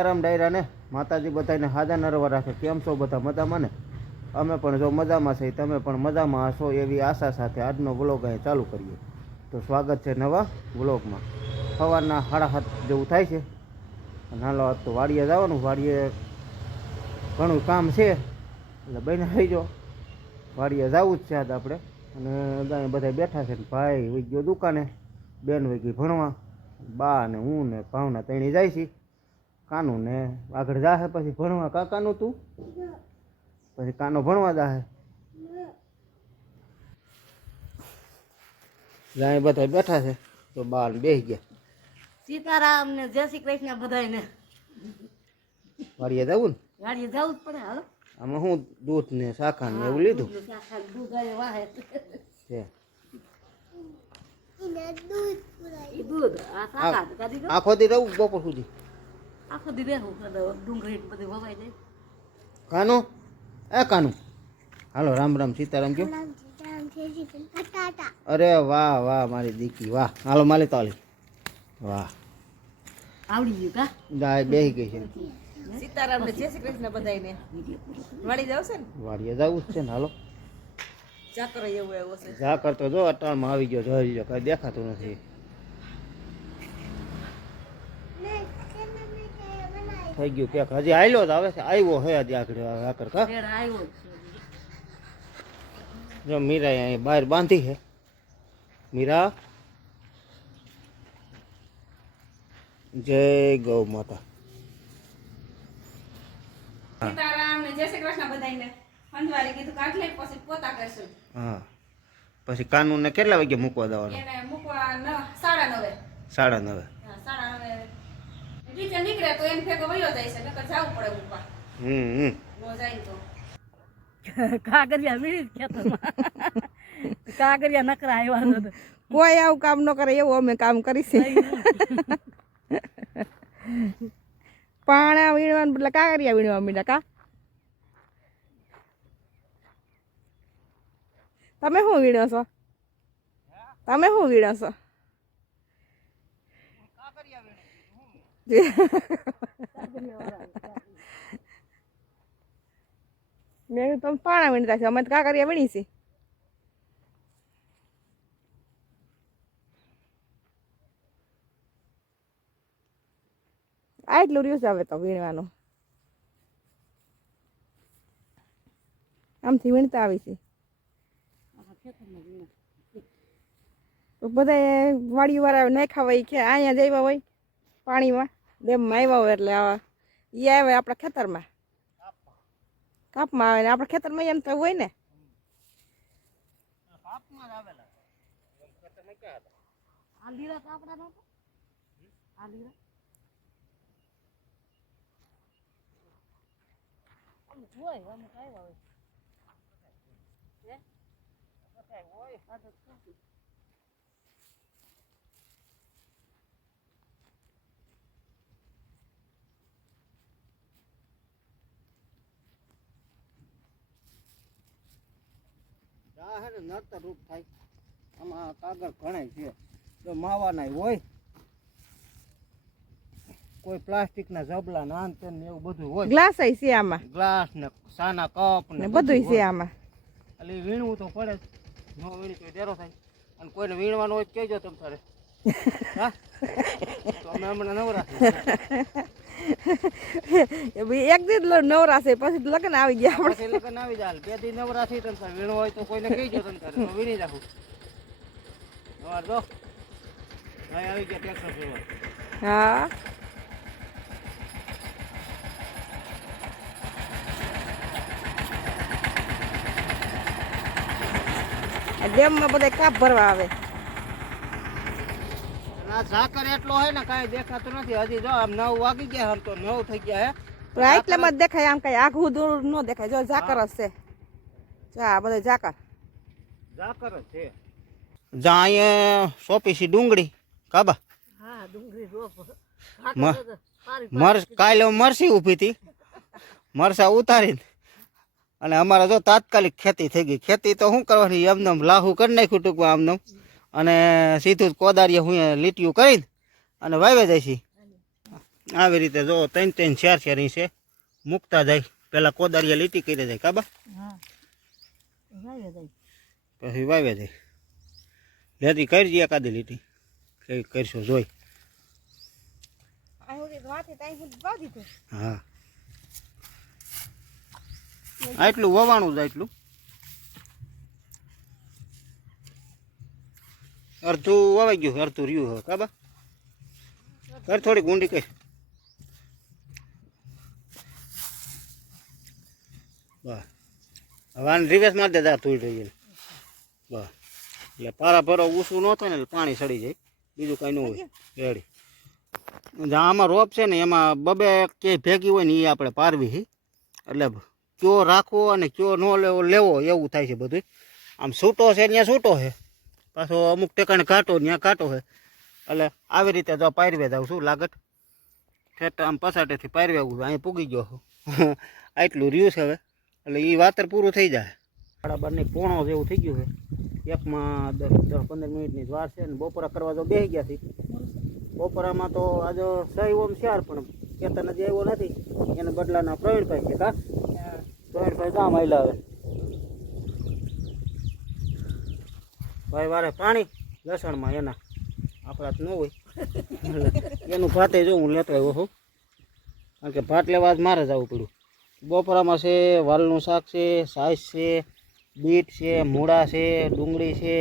સીતારામ ડાયરાને માતાજી બધાને હાજર નરવા રાખે. કેમ છો બધા? મજામાં ને? અમે પણ જો મજામાં છે તમે પણ મજામાં હશો એવી આશા સાથે આજનો વ્લોગ અહીં ચાલુ કરીએ. તો સ્વાગત છે નવા વ્લોગમાં. સવારના સાડા હાથ જેવું થાય છે. અને હાલો, આજ તો વાડીએ જવાનું. વાડીએ ઘણું કામ છે. એટલે બને રહીજો વાડીએ જવું જ છે આજ આપણે. અને બધા બેઠા છે ને ભાઈ વહી ગયો દુકાને. બેન વહી ગઈ ભણવા. બા ને હું ને ભાવના ત્રણેય જાય છે. કાનું ને આગળ જાહે પછી ભણવા કાકાનું તું? પછી કાનો ભણવા જાહે? જાય બધા બેઠા છે તો બા ને બેસી ગયા. સીતારામ ને જય શ્રી કૃષ્ણ બધાને વાડીએ જવું ને? ગાડીએ જવું જ પડે હાલો. આમાં શું દૂધ ને શાખા ને એવું લીધું? વાહે. છે. ઈ દૂધ આ કાઢી દો. આખો દી રહું બપોર સુધી? આખો દી રહેવું ડુંગળી ને વવાઈ જાય. કાનો? એ કાનું. હાલો રામ રામ સીતારામ કયો. અરે વાહ વાહ મારી દીકી વાહ. હાલો માલી તાલી વાહ. આવડી ગયું કા? ગાય બેસી ગઈ છે. સીતારામ ને જય શ્રી કૃષ્ણ બધાને જાવ છે ને? વાડીએ જવું છે ને હાલો. ચાકરો એવું એવું છે જા કરતો જો અટાણમાં આવી ગયો જોઈ જો કઈ દેખાતું નથી. થઈ ગયું ક્યાંક. હજી આયલો જ આવે છે. આવ્યો હે હજી આગળ આગળ કા? જ મીરા અહીં બહાર બાંધી છે. મીરા? જય ગૌ માતા. પછી હા. પછી કાનૂન ને કેટલા વાગે મૂકવા દેવાનું સાડા નવે. સાડા નવે. ટીચર નીકળે તો એમ ભેગો વયો જાય છે નકર જવું પડે ઉપર હમ હમ. નો જાય તો. કાગરિયા જ ખેતરમાં કાગરિયા નકરા આવ્યા નથી કોઈ આવું કામ ન કરે એવું અમે કામ કરીશું પાણા વીણવાનું બદલે કાગરિયા વીણવા મીડા કા? તમે શું વીણો છો? તમે શું વીણો છો? મેં તમે પાણા વીણતા છો અમે તો કાકરિયા વીણી છે એટલું રહ્યું હવે તો વીણવાનું આમથી વીણતા આવી છે તો બધા વાડીઓ વાળા નાખ્યા હોય કે અહીંયા જઈવા હોય પાણીમાં ડેમમાં આવ્યા હોય એટલે આવા. એ આવે આપણા ખેતરમાં. કાપમાં આવે ને આપણા ખેતરમાં એમ તો હોય ને. હોય અમુક આવ્યા હોય હે? આ? હે નડતર રૂપ થાય. આમાં કાગળ ઘણા છે. તો માવાના હોય કોઈ પ્લાસ્ટિકના જબલા ના આન તેન ને એવું બધું હોય. ગ્લાસ છે આમાં. ગ્લાસ ને સાના કપ ને બધું છે આમાં. એટલે વીણવું તો પડે જ. ન વીણી તો ડેરો થાય. અને કોઈને વીણવાનું હોય કહેજો તમે તારે. હા? તો અમે હમણાં નવરા એક દી નવરા છે પછી લગ્ન આવી ગયા આપણે લગ્ન આવી જાય બે દી નવરા થઈ તમ તારે. વીણવું હોય તો કોઈને કહેજો તમ તારે તો વીણી રાખું સવાર દો. ભાઈ આવી ગયા ટ્રેક્ટર ફેરવા હા. ડેમમાં બધા કાપ ભરવા આવે. આ ઝાકર એટલો હોય ને કાંઈ દેખાતું નથી. હજી જો આમ નવ વાગી ગયા આમ તો નવ થઈ ગયા હે. પણ આ એટલામાં જ દેખાય આમ કઈ આઘું દૂર ન દેખાય. જો ઝાકર જ છે. જો આ બધા ઝાકર. ઝાકર જ છે. જા અહીંયા સોંપી છે ડુંગળી. કાબા? હા ડુંગળી રોપ મ- મર કાલે મરસી ઊભી હતી. મરસા ઉતારીને અને અમારે જો તાત્કાલિક ખેતી થઈ ગઈ. ખેતી તો શું કરવાની? એમને એમ લાહુ કરી નાખ્યું ટૂંકમાં આમને અને સીધું કોદારીએ હું લીટીયું કરીને અને વાવે જાય છે. આવી રીતે જો ત્રણ ત્રણ ચાર ચાર છે. મૂકતા જાય. પહેલાં કોદારીએ લીટી કરી જાય કાબા પછી વાવે જાય. લેતી કરી જઈએ એકાદી લીટી. કઈ કરશો જોઈ. હા. આટલું વવાણું જ આટલું. અડધું વવાઈ ગયું અડધું રહ્યું હવે કાબા? કર થોડીક ઊંડી કઈ. બસ. હવે આને રિવેસ મારી દેતા થોડી રહી બસ. એટલે પારા ભરો ઊંચું ન થાય ને એટલે પાણી સડી જાય. બીજું કાંઈ ન હોય. રેડી જ્યાં આમાં રોપ છે ને એમાં બબે કે ભેગી હોય ને એ આપણે પારવી છે. એટલે કયો રાખવો અને કયો ન લેવો લેવો એવું થાય છે બધું આમ છૂટો છે ત્યાં છૂટો છે. પાછો અમુક ટેકાણે કાંટો ત્યાં કાંટો છે એટલે આવી રીતે જો પાયરવે જાઉં શું લાગત. ઠેઠ આમ પસાટેથી પાયરવે આવું અહીં પૂગી ગયો છું. આટલું રહ્યું છે હવે. એટલે એ વાતર પૂરું થઈ જાય. સાડા બારની પોણો જેવું થઈ ગયું છે. એકમાં દસ દસ પંદર મિનિટની જ વાર છે ને બપોરા કરવા તો બેસી ગયા છે બપોરામાં તો આજે સહી ઓમ ચાર પણ કેતન હજી આવ્યો નથી. એને બદલાના પ્રવીણભાઈ છે કા? પ્રવીણભાઈ ગામ આવેલા હવે. ભાઈ વારે પાણી લસણમાં એના આપણા તો ન હોય. એનું ભાતે જો હું લેતો આવ્યો છું કારણ કે ભાત લેવા જ મારે જ આવું પડ્યું. બપોરામાં છે વાલનું શાક છે સાઈઝ છે બીટ છે મૂળા છે ડુંગળી છે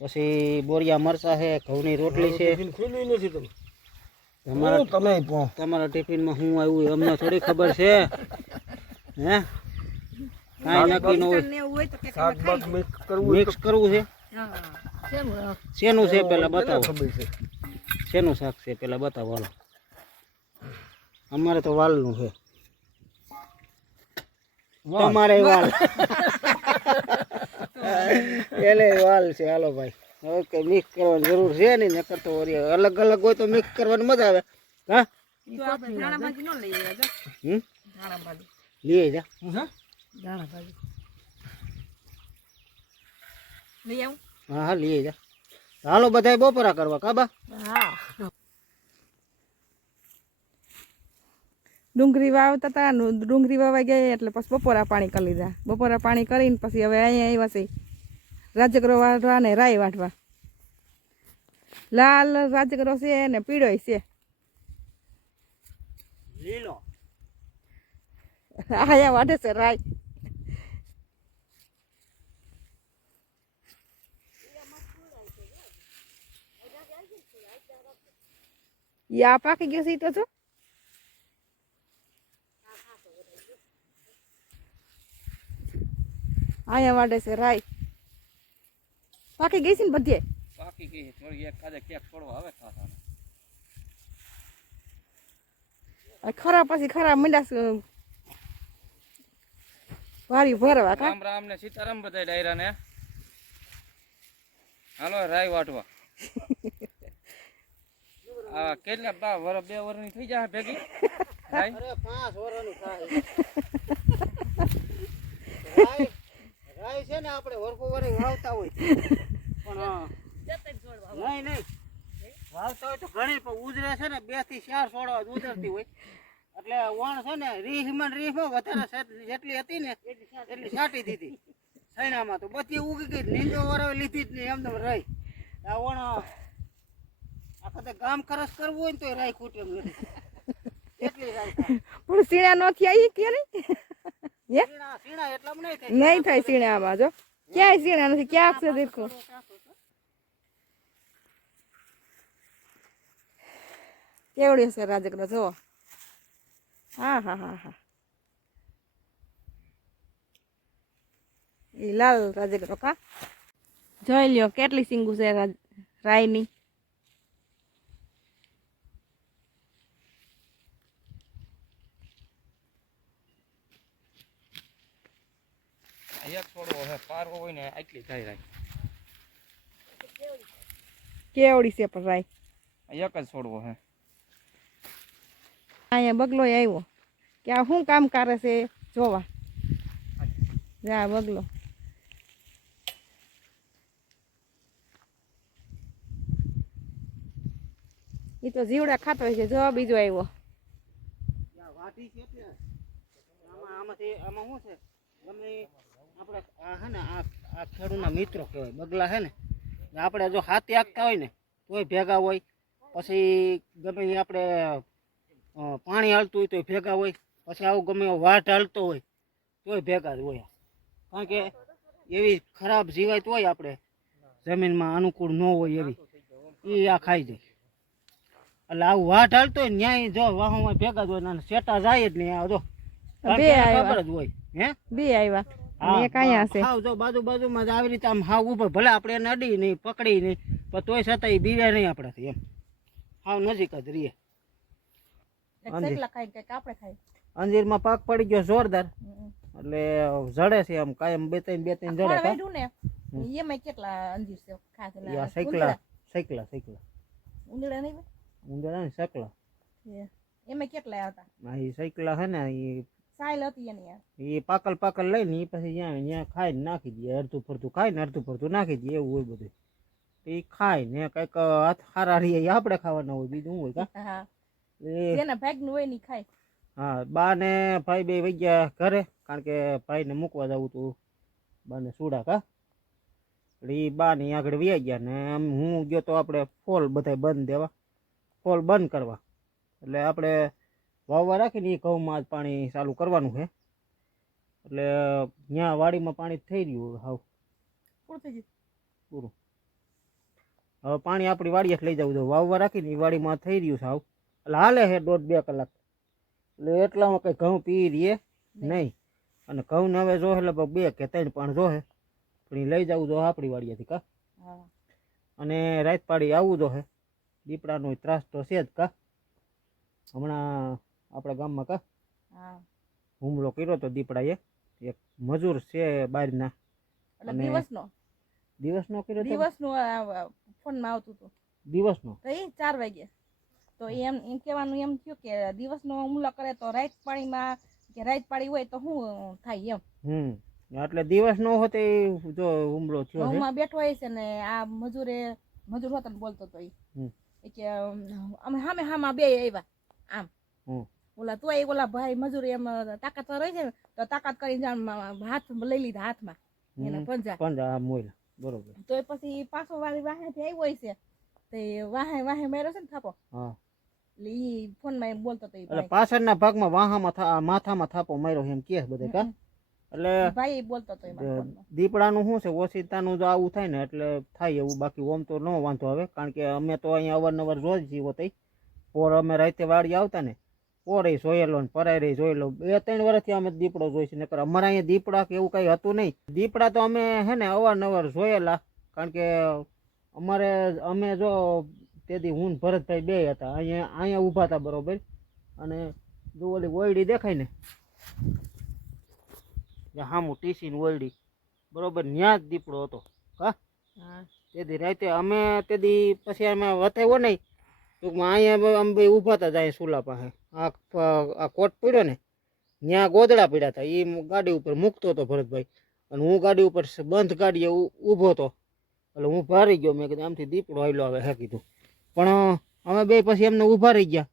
પછી બોરિયા મરચા છે ઘઉંની રોટલી છે. તમારા તમારા ટિફિનમાં શું આવ્યું અમને થોડી ખબર છે. હે? કાંઈ નક્કી ન હોય. ને એવું હોય તો કે ખાઈ મિક્સ કરવું છે? હા શેનું છે પેલા બતાવો. શેનું શાક છે પેલા બતાવો હાલો. અમારે તો વાલનું છે. તમારે વાલ. એટલે વાલ છે હાલો ભાઈ. ઓકે મિક્સ કરવાની જરૂર છે નહીં નકર તો અલગ અલગ હોય તો મિક્સ કરવાની મજા આવે. હા? તો આપણે ધાણા ભાજી ન લઈ જા. જો. દાણા ભાજી લઈ આવું હા હા લઈએ જા હાલો બધાય બપોરા કરવા કાબા હા. ડુંગળી વાવતા હતા ડુંગળી વાવાઈ ગયા એટલે પછી બપોરા પાણી કરી લીધા. બપોરા પાણી કરીને પછી હવે અહીંયા આવ્યા છે રાજગરો વાટવા ને રાય વાટવા લાલ રાજગરો છે ને પીળોય છે. લીલો. આયા વાટે છે રાઈ. આ પાકી ગયો છે તો જો. આયા વાટે છે રાઈ પાકી ગઈ છે ને બધે? બાકી કઈ થોડી એક કાદે કેક છોડવા આવે ખાતા આ ખરા પછી ખરા મંડાસ વારી ભરવા રામ રામ ને સીતારામ બધા ડાયરા ને હાલો રાય વાટવા. આ કેટલા બા વર બે વરની થઈ જાય ભેગી? અરે પાંચ વર્ષની થાય. રાય રાય છે ને આપણે વરખો વરે વાવતા હોય. પણ નહીં નહીં. વાવતા હોય તો ઘણી પણ ઉજરે છે ને બેથી ચાર છોડવા ઉજરતી હોય. એટલે વણ છે ને રીહમાં રીહમાં વધારે જેટલી હતી ને એટલી છાંટી દીધી. સૈણામાં તો બધી ઉગી ગઈ નીંદો વરાવી લીધી જ નહીં એમને રહી આ વણ આખા ગામ કરસ કરવું હોય ને તો રાય ખૂટે એટલી રાય પણ સીણા નો થયા કે નહીં? સીણા સીણા એટલામાં નહીં થાય. સીણામાં જો. ક્યાંય સીણા નથી ક્યાંક છે દેખો? કેવડી હશે રાજકડો જો હા હા હા હા. એ લાલ રાજકડો કા? જોઈ લ્યો કેટલી સિંગુ છે રાયની? એક છોડવો હે પારવો હોય ને આટલી થાય રાય. કેવડી છે પણ રાય? એક જ છોડવો હે. અહીંયા બગલો આવ્યો. કે આ શું કામ કરે છે જોવા. જા બગલો. એ તો જીવડા ખાતો હોય છે. જો બીજો આવ્યો. વાટી છે એટલે. આમાં આમાંથી આમાં શું છે? ગમે આપણે આ હે ને આ આ ખેડૂના મિત્રો કહેવાય બગલા હે ને. આપણે જો હાથી આંકતા હોય ને તોય ભેગા હોય. પછી ગમે આપણે પાણી હાલતું હોય તોય ભેગા હોય. પછી આવું ગમે વાટ હાલતો હોય તોય ભેગા જ હોય. કારણ કે એવી ખરાબ જીવાત હોય આપણે જમીનમાં અનુકૂળ ન હોય એવી. એ આ ખાઈ જાય. એટલે આવું વાટ હાલતો હોય ન્યાય જો વાહો ભેગા જ હોય ને સેટા જાય જ નહીં આ જો. ખબર જ હોય હે? બે આવ્યા. એક અહીંયા છે હાવ જો બાજુ બાજુમાં જ આવી રીતે આમ હાવ ઉપર ભલે આપણે એને અડી નહીં પકડી નહીં પણ તોય છતાં એ બીવે નહીં આપણાથી એમ. હાવ નજીક જ રહીએ. અંજીરમાં પાક પડી ગયો જોરદાર. એટલે જડે છે આમ કાયમ બે ત્રણ બે ત્રણ જડે ને એમાં કેટલા અંજીર છે? ખાસ યા ઓલા સૈકલા સૈકલા સૈકલા ઉંદરડા નહીં ને સકલા એમાં કેટલા આવતા આ એ સૈકલા હે ને એ સાયલ હતી એની યાર એ પાકલ પાકલ લઈને એ પછી ત્યાં ત્યાં ખાઈને નાખી દે અડધું ફરતું ખાય ને અડધું ફરતું નાખી દે એવું હોય બધું. એ ખાય ને કંઈક હાથ હારા રહીએ આપણે ખાવાના હોય બીજું હોય કા? હા એ ભાગનું હોય ને ખાય. હા બા ને ભાઈ બે વઈ ગયા ઘરે કારણ કે ભાઈને મૂકવા જવું હતું બાને સુડા કા? એટલે એ બા ની આગળ વ્યા ગયા ને આમ હું ગયો તો આપણે ફોલ બધાય બંધ દેવા. ફોલ બંધ કરવા. એટલે આપણે વાવવા રાખીને એ ઘઉંમાં જ પાણી ચાલુ કરવાનું છે. એટલે ત્યાં વાડીમાં પાણી થઈ રહ્યું હાવ પૂરું થઈ ગયું? પૂરું. હવે પાણી આપણી વાડીએ જ લઈ જવું જોઈએ વાવવા રાખીને એ વાડીમાં થઈ રહ્યું છે હાવ. એટલે હાલે છે દોઢ બે કલાક. એટલે એટલામાં કંઈ ઘઉં પી રહીએ નહીં. અને ઘઉં ને હવે જોહે લગભગ બે કે ત્રણ પણ જોહે પણ એ લઈ જવું જોઈએ આપણી વાડીએથી કા. અને રાત પાડી આવવું જોઈએ દીપડાનો ત્રાસ તો છે જ કા. હમણાં આપણા ગામમાં કા? હા. હુમલો કર્યો તો દીપડાએ. એક મજૂર છે બહારના એટલે દિવસનો? દિવસનો કર્યો દિવસનો ફોનમાં આવતું હતું. દિવસનો? તો એ ચાર વાગ્યા તો એમ એમ કહેવાનું એમ થયું કે દિવસનો હુમલો કરે તો રાઈત પાણીમાં કે રાત પાણી હોય તો શું થાય એમ. હમ. એટલે દિવસ નો હોતે જો હુમલો થયો છે? બેઠો હોય છે ને આ મજૂરે મજૂર હોતો ને બોલતો તો એ કે અમ, સામે સામે બે આવ્યા આમ. હમ. ઓલા તોય ઓલા ભાઈ મજૂરી એમ તાકાત રહી છે તો તાકાત કરીને હાથ લઈ લીધા હાથમાં. એના પંજા. પંજા આ બરોબર. તો પછી પાછો વાળી વાહેથી આવ્યો હોય છે તે વાહે વાહે માર્યો છે ને થાપો. હા. એટલે ઈ ફોનમાં એમ બોલતો તો એટલે પાછળના ભાગમાં વાહામાં માથામાં થાપો માર્યો એમ કે બધે કા? એટલે ભાઈ બોલતો તો દીપડાનું શું છે? ઓશિતાનું જો આવું થાય ને એટલે થાય એવું બાકી ઓમ તો ન વાંધો આવે કારણ કે અમે તો અહીંયા અવારનવાર રોજ જીવો તઈ. પોર અમે રાતે વાડી આવતા ને પોરે જોયેલો ને પરાયરે જોયેલો બે ત્રણ વર્ષથી અમે દીપડો જોઈ છે નકર અમારા અહીંયા દીપડા કે એવું કઈ હતું નહીં. દીપડા તો અમે હે ને અવારનવાર જોયેલા કારણ કે અમારે અમે જો તેથી હું ભરતભાઈ બે હતા અહીંયા અહીંયા ઊભા હતા બરોબર. અને જો ઓલી ઓયડી દેખાય ને હામું ટીસી ને ઓયડી. બરોબર ન્યા જ દીપડો હતો. હા? તેથી રાતે અમે તેથી પછી અમે વથાવ્યો નહીં ટૂંકમાં અહીંયા અમે ઊભા હતા જાય સુલા પાસે. આ કોટ પડ્યો ને ત્યાં ગોદડા પડ્યા હતા એ ગાડી ઉપર મૂકતો હતો ભરતભાઈ. અને હું ગાડી ઉપર બંધ ગાડીએ ઊભો હતો. એટલે હું ભારી ગયો. મેં કીધું, આમથી દીપડો આવેલો આવે, હે કીધું. પણ અમે બે પછી એમને ઊભા રહી ગયા.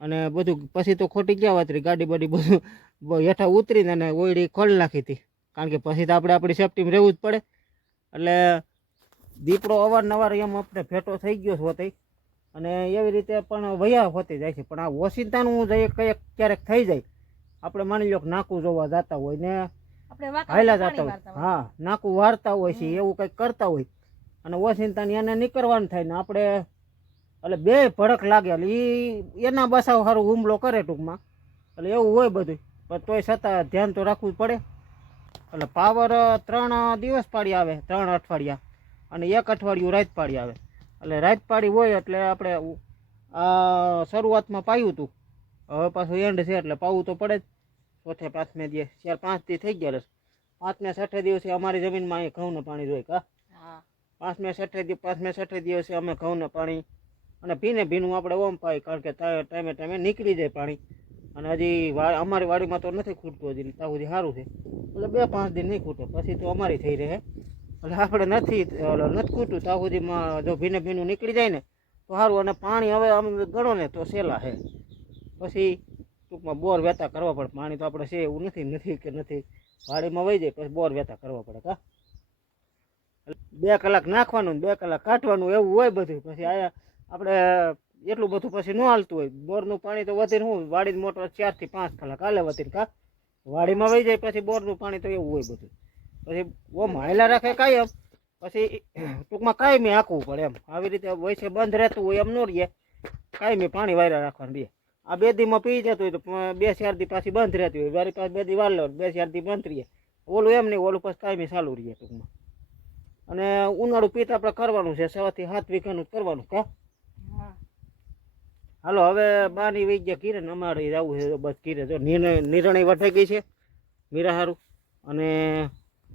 અને બધું પછી તો ખોટી ગયા વાત રહી. ગાડી બાડી બધું હેઠા ઉતરીને અને ઓયડી ખોલી નાખી હતી. કારણ કે પછી તો આપણે આપણી સેફટીમાં રહેવું જ પડે. એટલે દીપડો અવારનવાર એમ આપણે ભેટો થઈ ગયો હોતે અને એવી રીતે પણ વયા હોતી જાય છે. પણ આ ઓશિંતાનું જે કંઈક ક્યારેક થઈ જાય આપણે માની લો કે નાકું જોવા જતા હોય ને પાણી જતા હોય. હા નાકું વારતા હોય છે એવું કંઈક કરતા હોય. અને ઓશિંતાની એને નીકળવાનું થાય ને આપણે એટલે બે ભડક લાગે એટલે એ એના બસાવ સારું હુમલો કરે ટૂંકમાં. એટલે એવું હોય બધું પણ તોય છતાં ધ્યાન તો રાખવું જ પડે. એટલે પાવર ત્રણ દિવસ પાડી આવે ત્રણ અઠવાડિયા. અને એક અઠવાડિયું રાત પાડી આવે. એટલે રાત પાડી હોય એટલે આપણે આ શરૂઆતમાં પાયું હતું હવે પાછું એન્ડ છે એટલે પાવું તો પડે જ. ચોથે પાંચમે દિવસ. ચાર પાંચથી થઈ ગયા રસ પાંચમે છઠ્ઠે દિવસે અમારી જમીનમાં અહીં ઘઉંને પાણી જોઈએ કા? પાંચમે છઠ્ઠે દિવસ પાંચમે છઠ્ઠે દિવસે અમે ઘઉંને પાણી અને ભીને ભીનું આપણે ઓમ પાઈ કારણ કે ટાઈમે ટાઈમે નીકળી જાય પાણી. અને હજી અમારી વાડીમાં તો નથી ખૂટતું હજી. ત્યાં સુધી સારું છે. એટલે બે પાંચ દિન નહીં ખૂટે. પછી તો અમારી થઈ રહે. એટલે આપણે નથી નથી કૂટું ત્યાં સુધીમાં જો ભીને ભીનું નીકળી જાય ને, તો સારું અને પાણી હવે આમ ગણો ને તો સહેલા છે પછી ટૂંકમાં બોર વેતા કરવા પડે. પાણી તો આપણે છે, એવું નથી નથી કે નથી. વાડીમાં વહી જાય, પછી બોર વેતા કરવા પડે, કા? બે કલાક નાખવાનું બે કલાક કાઢવાનું, એવું હોય બધું. પછી આયા આપણે એટલું બધું પછી ન હાલતું હોય. બોરનું પાણી તો વધીને હું વાડી મોટર ચારથી પાંચ કલાક હાલે વધીને, કા? વાડીમાં વહી જાય, પછી બોરનું પાણી તો એવું હોય બધું. પછી ઓમ હાયલા રાખે કાયમ પછી ટૂંકમાં કાયમી હાંકવું પડે એમ. આવી રીતે વૈસે બંધ રહેતું હોય એમ ન રહીએ કાયમી પાણી વાયરા રાખવાનું બે. આ બે દીમાં પી જતું હોય તો બે ચાર દી પાછી બંધ રહેતી હોય. વારી પાસે બે દી વાર લો બે ચાર દી બંધ રહીએ ઓલું એમ નહીં ઓલું પછી કાયમી ચાલુ રહીએ ટૂંકમાં. અને ઉનાળું પીત આપણે કરવાનું છે સવારથી સાત વીઘાનું કરવાનું કા? હાલો હવે બાની વહી ગયા કિરણ અમારે આવું છે બસ કીરે જો નિર્ણય નિર્ણય વટાઈ ગઈ છે મીરા સારું અને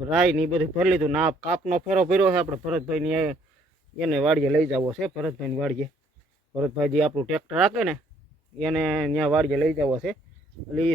રાય ને એ બધું ભરી લીધું ના કાપનો ફેરો ભર્યો છે. આપણે ભરતભાઈની એને વાડીએ લઈ જવો છે. ભરતભાઈની વાડીએ. ભરતભાઈ જે આપણું ટ્રેક્ટર રાખે ને, એને ત્યાં વાડીએ લઈ જવો છે. એટલે